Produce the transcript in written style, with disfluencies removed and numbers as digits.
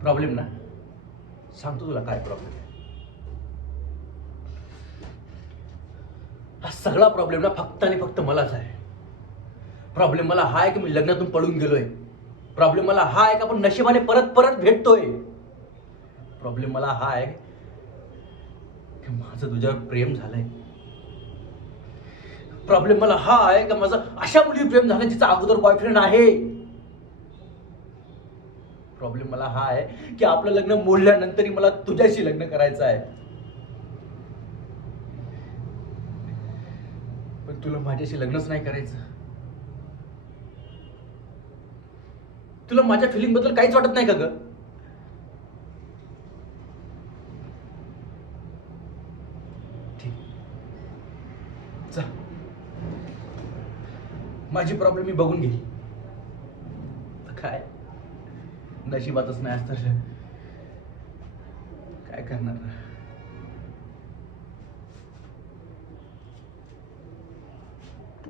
Problem ना, सांगतो तुला काय प्रॉब्लेम आहे. हा सगळा प्रॉब्लेम ना फक्त आणि फक्त मलाच आहे. प्रॉब्लेम मला हा आहे की मी लग्नातून पळून गेलोय. प्रॉब्लेम मला हा आहे की आपण नशिबाने परत परत भेटतोय. प्रॉब्लेम मला हा आहे की माझं तुझ्यावर प्रेम झालंय. प्रॉब्लेम मला हा आहे की माझं अशा मुलीवर प्रेम झालं जिचा अगोदर बॉयफ्रेंड आहे. प्रॉब्लेम मला हा आहे की आपलं लग्न मोडल्यानंतरही मला तुझ्याशी लग्न करायचं आहे. पण तुला माझ्याशी लग्नच नाही करायचं. तुला माझ्या फिलिंग बद्दल काहीच वाटत नाही का ग? ठीक, जा. माझी प्रॉब्लेम मी बघून घेईल. काय नशिबातच नाही असतं काय करणार.